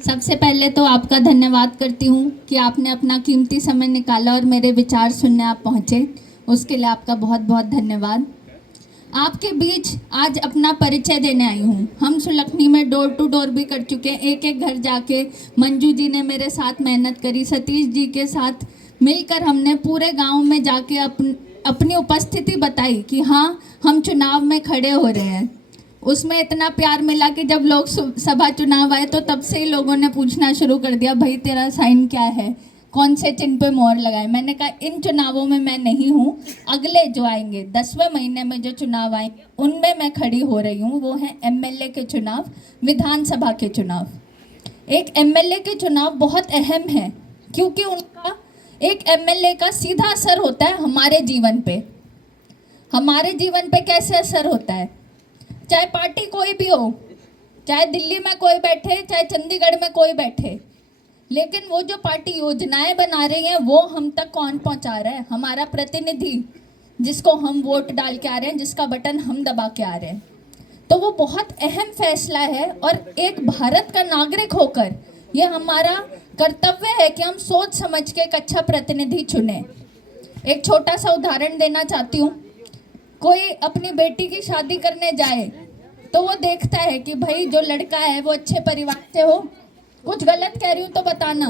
सबसे पहले तो आपका धन्यवाद करती हूँ कि आपने अपना कीमती समय निकाला और मेरे विचार सुनने आप पहुँचे। उसके लिए आपका बहुत बहुत धन्यवाद। आपके बीच आज अपना परिचय देने आई हूँ। हम सुलखनी में डोर टू डोर भी कर चुके हैं, एक एक घर जाके मंजू जी ने मेरे साथ मेहनत करी, सतीश जी के साथ मिलकर हमने पूरे गांव में जाके अपनी उपस्थिति बताई कि हाँ, हम चुनाव में खड़े हो रहे हैं। उसमें इतना प्यार मिला कि जब लोग सभा चुनाव आए तो तब से ही लोगों ने पूछना शुरू कर दिया, भाई तेरा साइन क्या है, कौन से चिन्ह पे मोहर लगाए। मैंने कहा इन चुनावों में मैं नहीं हूँ, अगले जो आएंगे 10वें महीने में जो चुनाव आएंगे उनमें मैं खड़ी हो रही हूँ। वो है एमएलए के चुनाव, विधानसभा के चुनाव। एक एमएलए के चुनाव बहुत अहम है क्योंकि उनका एक एमएलए का सीधा असर होता है हमारे जीवन पे। हमारे जीवन पे कैसे असर होता है, चाहे पार्टी कोई भी हो, चाहे दिल्ली में कोई बैठे, चाहे चंडीगढ़ में कोई बैठे, लेकिन वो जो पार्टी योजनाएं बना रही है वो हम तक कौन पहुंचा रहा है? हमारा प्रतिनिधि, जिसको हम वोट डाल के आ रहे हैं, जिसका बटन हम दबा के आ रहे हैं। तो वो बहुत अहम फैसला है और एक भारत का नागरिक होकर ये हमारा कर्तव्य है कि हम सोच समझ के एक अच्छा प्रतिनिधि चुने। एक छोटा सा उदाहरण देना चाहती हूँ। कोई अपनी बेटी की शादी करने जाए तो वो देखता है कि भाई जो लड़का है वो अच्छे परिवार से हो। कुछ गलत कह रही हूँ तो बताना।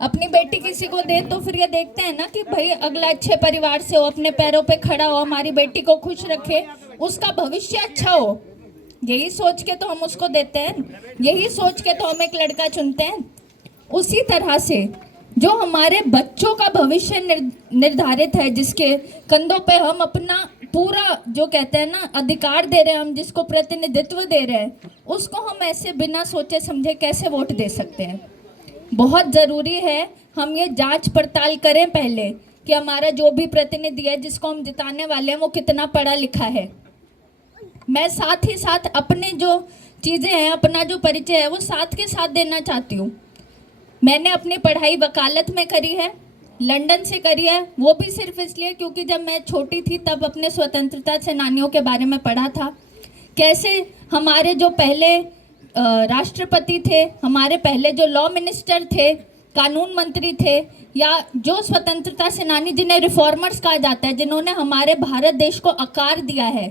अपनी बेटी किसी को दे तो फिर ये देखते हैं ना कि भाई अगला अच्छे परिवार से हो, अपने पैरों पे खड़ा हो, हमारी बेटी को खुश रखे, उसका भविष्य अच्छा हो। यही सोच के तो हम उसको देते हैं, यही सोच के तो हम एक लड़का चुनते हैं। उसी तरह से जो हमारे बच्चों का भविष्य निर्धारित है, जिसके कंधों पे हम अपना पूरा जो कहते हैं ना अधिकार दे रहे हैं, हम जिसको प्रतिनिधित्व दे रहे हैं, उसको हम ऐसे बिना सोचे समझे कैसे वोट दे सकते हैं? बहुत ज़रूरी है हम ये जांच पड़ताल करें पहले कि हमारा जो भी प्रतिनिधि है, जिसको हम जिताने वाले हैं, वो कितना पढ़ा लिखा है। मैं साथ ही साथ अपने जो चीज़ें हैं, अपना जो परिचय है, वो साथ के साथ देना चाहती हूँ। मैंने अपनी पढ़ाई वकालत में करी है, लंदन से करी है। वो भी सिर्फ इसलिए क्योंकि जब मैं छोटी थी तब अपने स्वतंत्रता सेनानियों के बारे में पढ़ा था, कैसे हमारे जो पहले राष्ट्रपति थे, हमारे पहले जो लॉ मिनिस्टर थे, कानून मंत्री थे, या जो स्वतंत्रता सेनानी जिन्हें रिफॉर्मर्स कहा जाता है, जिन्होंने हमारे भारत देश को आकार दिया है,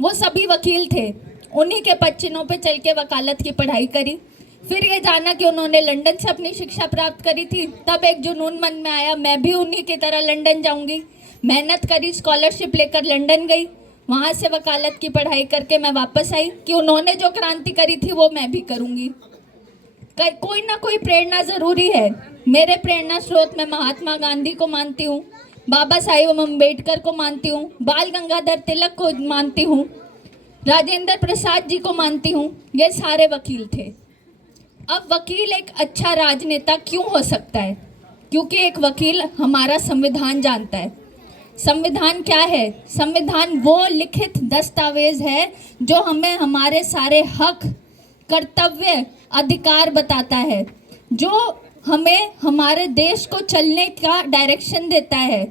वो सभी वकील थे। उन्हीं के पद चिन्हों पे चल के वकालत की पढ़ाई करी। फिर ये जाना कि उन्होंने लंदन से अपनी शिक्षा प्राप्त करी थी, तब एक जुनून मन में आया मैं भी उन्हीं की तरह लंदन जाऊंगी। मेहनत करी, स्कॉलरशिप लेकर लंदन गई, वहाँ से वकालत की पढ़ाई करके मैं वापस आई कि उन्होंने जो क्रांति करी थी वो मैं भी करूँगी। कोई ना कोई प्रेरणा ज़रूरी है। मेरे प्रेरणा स्रोत में महात्मा गांधी को मानती हूँ, बाबा साहेब अम्बेडकर को मानती हूँ, बाल गंगाधर तिलक को मानती हूँ, राजेंद्र प्रसाद जी को मानती हूँ। ये सारे वकील थे। अब वकील एक अच्छा राजनेता क्यों हो सकता है? क्योंकि एक वकील हमारा संविधान जानता है। संविधान क्या है? संविधान वो लिखित दस्तावेज है जो हमें हमारे सारे हक, कर्तव्य, अधिकार बताता है, जो हमें हमारे देश को चलने का डायरेक्शन देता है।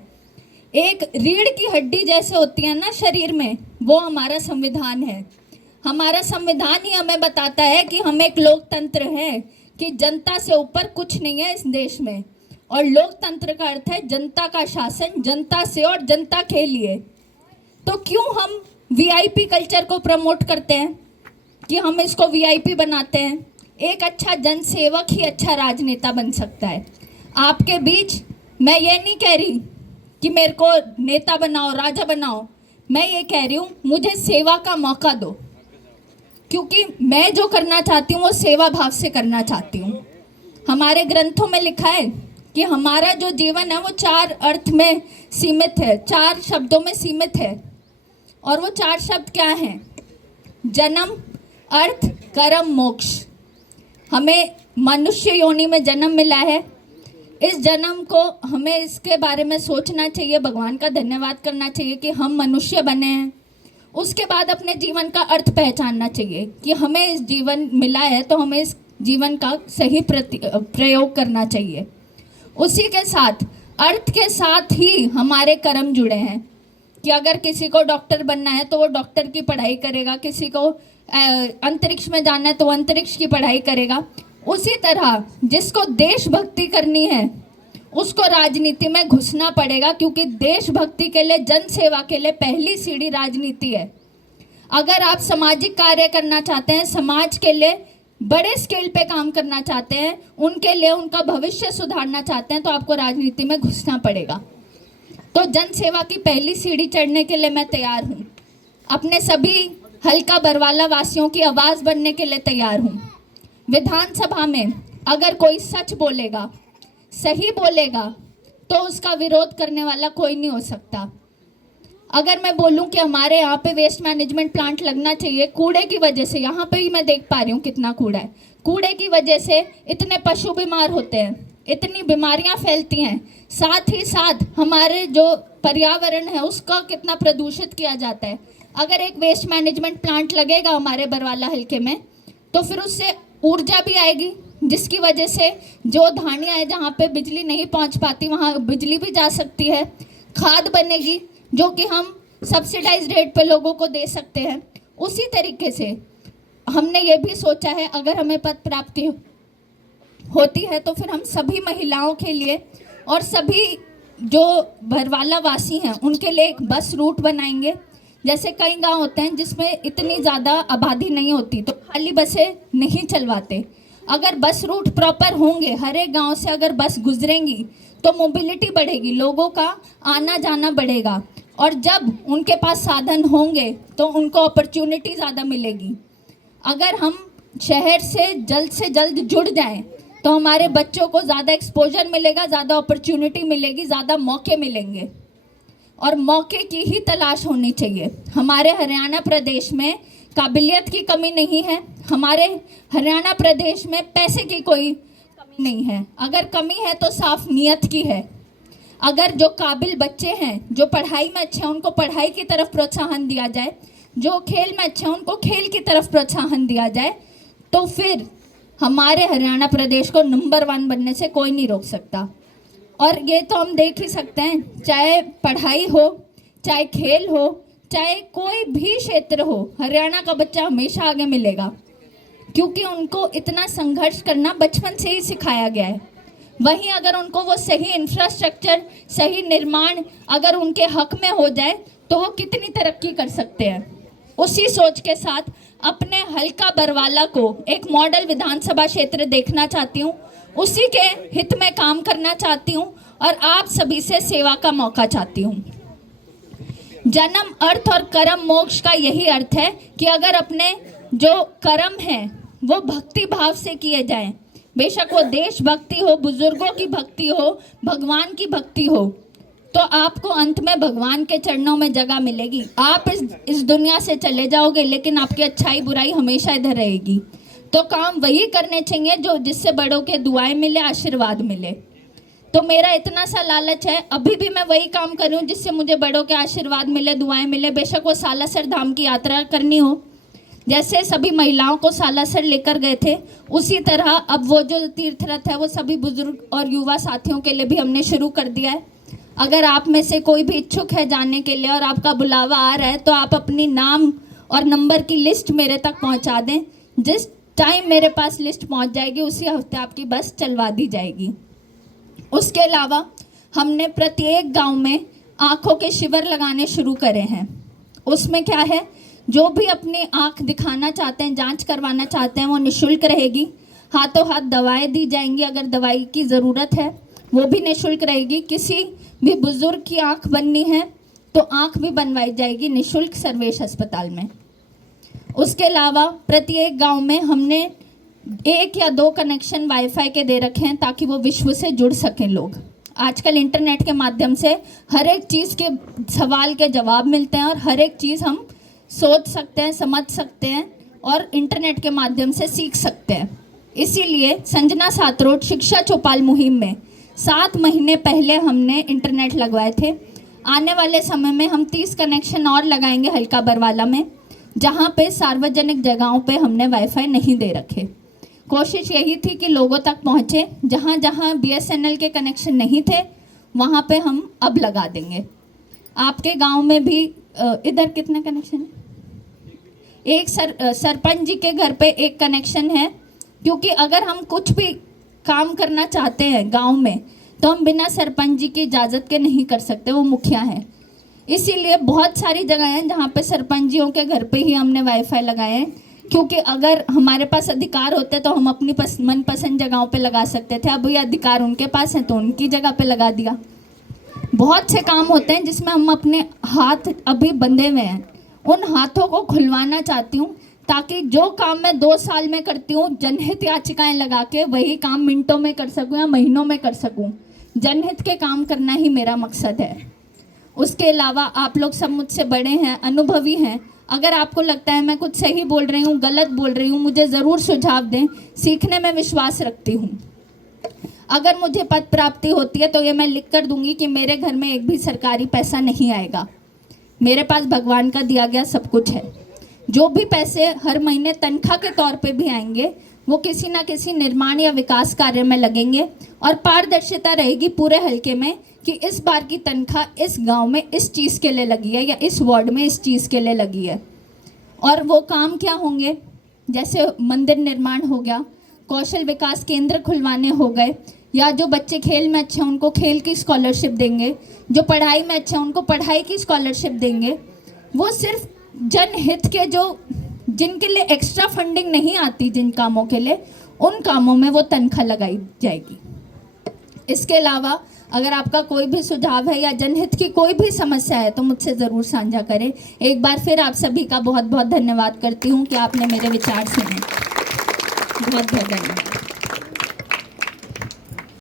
एक रीढ़ की हड्डी जैसे होती है ना शरीर में, वो हमारा संविधान है। हमारा संविधान ही हमें बताता है कि हम एक लोकतंत्र है, कि जनता से ऊपर कुछ नहीं है इस देश में। और लोकतंत्र का अर्थ है जनता का शासन, जनता से और जनता के लिए। तो क्यों हम वीआईपी कल्चर को प्रमोट करते हैं, कि हम इसको वीआईपी बनाते हैं? एक अच्छा जनसेवक ही अच्छा राजनेता बन सकता है। आपके बीच मैं ये नहीं कह रही कि मेरे को नेता बनाओ, राजा बनाओ। मैं ये कह रही हूँ मुझे सेवा का मौका दो, क्योंकि मैं जो करना चाहती हूँ वो सेवा भाव से करना चाहती हूँ। हमारे ग्रंथों में लिखा है कि हमारा जो जीवन है वो 4 अर्थ में सीमित है, 4 शब्दों में सीमित है। और वो 4 शब्द क्या हैं? जन्म, अर्थ, कर्म, मोक्ष। हमें मनुष्य योनि में जन्म मिला है। इस जन्म को हमें इसके बारे में सोचना चाहिए, भगवान का धन्यवाद करना चाहिए कि हम मनुष्य बने हैं। उसके बाद अपने जीवन का अर्थ पहचानना चाहिए कि हमें इस जीवन मिला है तो हमें इस जीवन का सही प्रयोग करना चाहिए। उसी के साथ अर्थ के साथ ही हमारे कर्म जुड़े हैं, कि अगर किसी को डॉक्टर बनना है तो वो डॉक्टर की पढ़ाई करेगा, किसी को अंतरिक्ष में जाना है तो वो अंतरिक्ष की पढ़ाई करेगा। उसी तरह जिसको देशभक्ति करनी है उसको राजनीति में घुसना पड़ेगा, क्योंकि देशभक्ति के लिए, जन सेवा के लिए पहली सीढ़ी राजनीति है। अगर आप सामाजिक कार्य करना चाहते हैं, समाज के लिए बड़े स्केल पे काम करना चाहते हैं, उनके लिए उनका भविष्य सुधारना चाहते हैं, तो आपको राजनीति में घुसना पड़ेगा। तो जन सेवा की पहली सीढ़ी चढ़ने के लिए मैं तैयार हूँ। अपने सभी हल्का बरवाला वासियों की आवाज़ बनने के लिए तैयार हूँ। विधानसभा में अगर कोई सच बोलेगा, सही बोलेगा, तो उसका विरोध करने वाला कोई नहीं हो सकता। अगर मैं बोलूं कि हमारे यहाँ पे वेस्ट मैनेजमेंट प्लांट लगना चाहिए, कूड़े की वजह से, यहाँ पे ही मैं देख पा रही हूँ कितना कूड़ा है, कूड़े की वजह से इतने पशु बीमार होते हैं, इतनी बीमारियाँ फैलती हैं, साथ ही साथ हमारे जो पर्यावरण है उसका कितना प्रदूषित किया जाता है। अगर एक वेस्ट मैनेजमेंट प्लांट लगेगा हमारे बरवाला हल्के में, तो फिर उससे ऊर्जा भी आएगी, जिसकी वजह से जो धानियाँ है जहाँ पे बिजली नहीं पहुँच पाती वहाँ बिजली भी जा सकती है। खाद बनेगी जो कि हम सब्सिडाइज रेट पे लोगों को दे सकते हैं। उसी तरीके से हमने ये भी सोचा है, अगर हमें पद प्राप्ति होती है तो फिर हम सभी महिलाओं के लिए और सभी जो बरवाला वासी हैं उनके लिए एक बस रूट बनाएंगे। जैसे कई गांव होते हैं जिसमें इतनी ज़्यादा आबादी नहीं होती, तो खाली बसें नहीं चलवाते। अगर बस रूट प्रॉपर होंगे, हर एक गाँव से अगर बस गुजरेंगी तो मोबिलिटी बढ़ेगी, लोगों का आना जाना बढ़ेगा, और जब उनके पास साधन होंगे तो उनको अपॉर्चुनिटी ज़्यादा मिलेगी। अगर हम शहर से जल्द जुड़ जाएं तो हमारे बच्चों को ज़्यादा एक्सपोजर मिलेगा, ज़्यादा अपॉर्चुनिटी मिलेगी, ज़्यादा मौके मिलेंगे, और मौके की ही तलाश होनी चाहिए। हमारे हरियाणा प्रदेश में काबिलियत की कमी नहीं है, हमारे हरियाणा प्रदेश में पैसे की कोई कमी नहीं है, अगर कमी है तो साफ नीयत की है। अगर जो काबिल बच्चे हैं, जो पढ़ाई में अच्छे हैं, उनको पढ़ाई की तरफ प्रोत्साहन दिया जाए, जो खेल में अच्छे हैं उनको खेल की तरफ प्रोत्साहन दिया जाए, तो फिर हमारे हरियाणा प्रदेश को नंबर 1 बनने से कोई नहीं रोक सकता। और ये तो हम देख ही सकते हैं, चाहे पढ़ाई हो, चाहे खेल हो, चाहे कोई भी क्षेत्र हो, हरियाणा का बच्चा हमेशा आगे मिलेगा, क्योंकि उनको इतना संघर्ष करना बचपन से ही सिखाया गया है। वहीं अगर उनको वो सही इंफ्रास्ट्रक्चर, सही निर्माण अगर उनके हक में हो जाए तो वो कितनी तरक्की कर सकते हैं। उसी सोच के साथ अपने हल्का बरवाला को एक मॉडल विधानसभा क्षेत्र देखना चाहती हूँ, उसी के हित में काम करना चाहती हूँ और आप सभी से सेवा का मौका चाहती हूँ। जन्म, अर्थ और कर्म मोक्ष का यही अर्थ है कि अगर अपने जो कर्म हैं वो भक्ति भाव से किए जाएं, बेशक वो देशभक्ति हो, बुजुर्गों की भक्ति हो, भगवान की भक्ति हो, तो आपको अंत में भगवान के चरणों में जगह मिलेगी। आप इस दुनिया से चले जाओगे, लेकिन आपकी अच्छाई बुराई हमेशा इधर रहेगी। तो काम वही करने चाहिए जो जिससे बड़ों के दुआएं मिले, आशीर्वाद मिले। तो मेरा इतना सा लालच है, अभी भी मैं वही काम करूं जिससे मुझे बड़ों के आशीर्वाद मिले, दुआएं मिले। बेशक वो सालासर धाम की यात्रा करनी हो, जैसे सभी महिलाओं को सालासर लेकर गए थे, उसी तरह अब वो जो तीर्थ रथ है वो सभी बुजुर्ग और युवा साथियों के लिए भी हमने शुरू कर दिया है। अगर आप में से कोई भी इच्छुक है जाने के लिए और आपका बुलावा आ रहा है, तो आप अपनी नाम और नंबर की लिस्ट मेरे तक पहुंचा दें। जिस टाइम मेरे पास लिस्ट पहुंच जाएगी उसी हफ्ते आपकी बस चलवा दी जाएगी। उसके अलावा हमने प्रत्येक गांव में आँखों के शिविर लगाने शुरू करे हैं। उसमें क्या है, जो भी अपनी आँख दिखाना चाहते हैं, जांच करवाना चाहते हैं, वो निःशुल्क रहेगी। हाथों हाथ दवाएं दी जाएंगी, अगर दवाई की ज़रूरत है वो भी निःशुल्क रहेगी। किसी भी बुजुर्ग की आँख बननी है तो आँख भी बनवाई जाएगी निःशुल्क सर्वेश अस्पताल में। उसके अलावा प्रत्येक गांव में हमने 1 या 2 कनेक्शन वाईफाई के दे रखे हैं, ताकि वो विश्व से जुड़ सकें लोग। आजकल इंटरनेट के माध्यम से हर एक चीज़ के सवाल के जवाब मिलते हैं और हर एक चीज़ हम सोच सकते हैं, समझ सकते हैं और इंटरनेट के माध्यम से सीख सकते हैं। इसीलिए संजना सातरोड शिक्षा चौपाल मुहिम में 7 महीने पहले हमने इंटरनेट लगवाए थे। आने वाले समय में हम 30 कनेक्शन और लगाएंगे हल्का बरवाला में, जहाँ पे सार्वजनिक जगहों पे हमने वाईफाई नहीं दे रखे। कोशिश यही थी कि लोगों तक पहुँचे। जहाँ जहाँ BSNL के कनेक्शन नहीं थे वहाँ पे हम अब लगा देंगे। आपके गांव में भी इधर कितने कनेक्शन है? एक सरपंच जी के घर पे 1 कनेक्शन है, क्योंकि अगर हम कुछ भी काम करना चाहते हैं गांव में तो हम बिना सरपंच जी की इजाज़त के नहीं कर सकते, वो मुखिया हैं। इसीलिए बहुत सारी जगह हैं जहाँ पे सरपंचियों के घर पे ही हमने वाईफाई लगाए हैं, क्योंकि अगर हमारे पास अधिकार होते तो हम अपनी मनपसंद जगहों पे लगा सकते थे। अब ये अधिकार उनके पास है तो उनकी जगह पे लगा दिया। बहुत से काम होते हैं जिसमें हम अपने हाथ अभी बंधे हुए हैं, उन हाथों को खुलवाना चाहती हूँ, ताकि जो काम मैं 2 साल में करती हूँ जनहित याचिकाएं लगा के, वही काम मिनटों में कर सकूँ या महीनों में कर सकूँ। जनहित के काम करना ही मेरा मकसद है। उसके अलावा आप लोग सब मुझसे बड़े हैं, अनुभवी हैं। अगर आपको लगता है मैं कुछ सही बोल रही हूँ, गलत बोल रही हूँ, मुझे ज़रूर सुझाव दें। सीखने में विश्वास रखती हूँ। अगर मुझे पद प्राप्ति होती है तो ये मैं लिख कर दूंगी कि मेरे घर में एक भी सरकारी पैसा नहीं आएगा। मेरे पास भगवान का दिया गया सब कुछ है। जो भी पैसे हर महीने तनख्वाह के तौर पे भी आएंगे वो किसी ना किसी निर्माण या विकास कार्य में लगेंगे, और पारदर्शिता रहेगी पूरे हलके में कि इस बार की तनख्वाह इस गांव में इस चीज़ के लिए लगी है या इस वार्ड में इस चीज़ के लिए लगी है। और वो काम क्या होंगे, जैसे मंदिर निर्माण हो गया, कौशल विकास केंद्र खुलवाने हो गए, या जो बच्चे खेल में अच्छे हैं उनको खेल की स्कॉलरशिप देंगे, जो पढ़ाई में अच्छे हैं उनको पढ़ाई की स्कॉलरशिप देंगे। वो सिर्फ जनहित के जो जिनके लिए एक्स्ट्रा फंडिंग नहीं आती, जिन कामों के लिए, उन कामों में वो तनख्वाह लगाई जाएगी। इसके अलावा अगर आपका कोई भी सुझाव है या जनहित की कोई भी समस्या है तो मुझसे ज़रूर साझा करें। एक बार फिर आप सभी का बहुत बहुत धन्यवाद करती हूँ कि आपने मेरे विचार सुने। बहुत बहुत धन्यवाद।